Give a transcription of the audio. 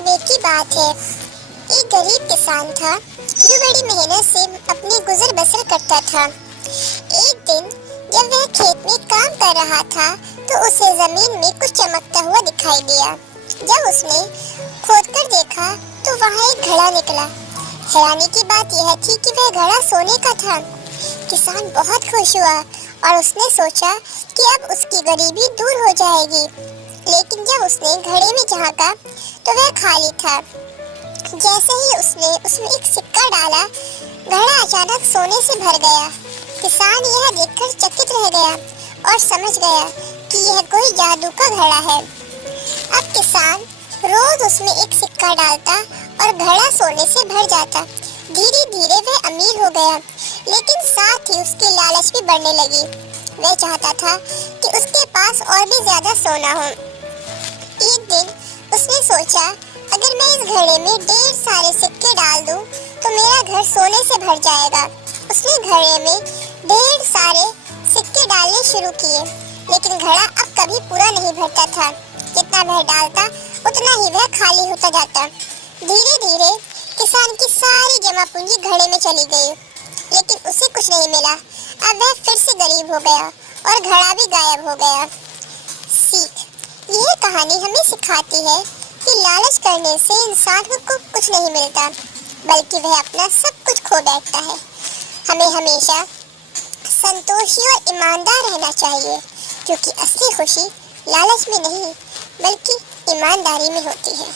समय की बात है। एक गरीब किसान था जो बड़ी मेहनत से अपनी गुजर बसर करता था। एक दिन जब वह खेत में काम कर रहा था तो उसे जमीन में कुछ चमकता हुआ दिखाई दिया। जब उसने खोदकर देखा तो वहाँ एक घड़ा निकला। हैरानी की बात यह थी कि वह घड़ा सोने का था। किसान बहुत खुश हुआ और उसने सोचा कि अब उसकी गरीबी दूर हो जाएगी। लेकिन जब उसने घड़े में झांका तो वह खाली था। जैसे ही उसने उसमें एक सिक्का डाला, घड़ा अचानक सोने से भर गया। किसान यह देखकर चकित रह गया और समझ गया कि यह कोई जादू का घड़ा है। अब किसान रोज उसमें एक सिक्का डालता और घड़ा सोने से भर जाता। धीरे धीरे वह अमीर हो गया, लेकिन साथ ही उसकी लालच भी बढ़ने लगी। वह चाहता था कि उसके पास और भी ज्यादा सोना हो। एक दिन उसने सोचा, अगर मैं इस घड़े में ढेर सारे सिक्के डाल दूं, तो मेरा घर सोने से भर जाएगा। उसने घड़े में ढेर सारे सिक्के डालने शुरू किए, लेकिन घड़ा अब कभी पूरा नहीं भरता था। जितना वह डालता उतना ही वह खाली होता जाता। धीरे धीरे किसान की सारी जमा पूंजी घड़े में चली गई, लेकिन उसे कुछ नहीं मिला। अब वह फिर से गरीब हो गया और घड़ा भी गायब हो गया। सीख, यह कहानी हमें सिखाती है कि लालच करने से इंसान को कुछ नहीं मिलता, बल्कि वह अपना सब कुछ खो बैठता है। हमें हमेशा संतोषी और ईमानदार रहना चाहिए, क्योंकि असली खुशी लालच में नहीं बल्कि ईमानदारी में होती है।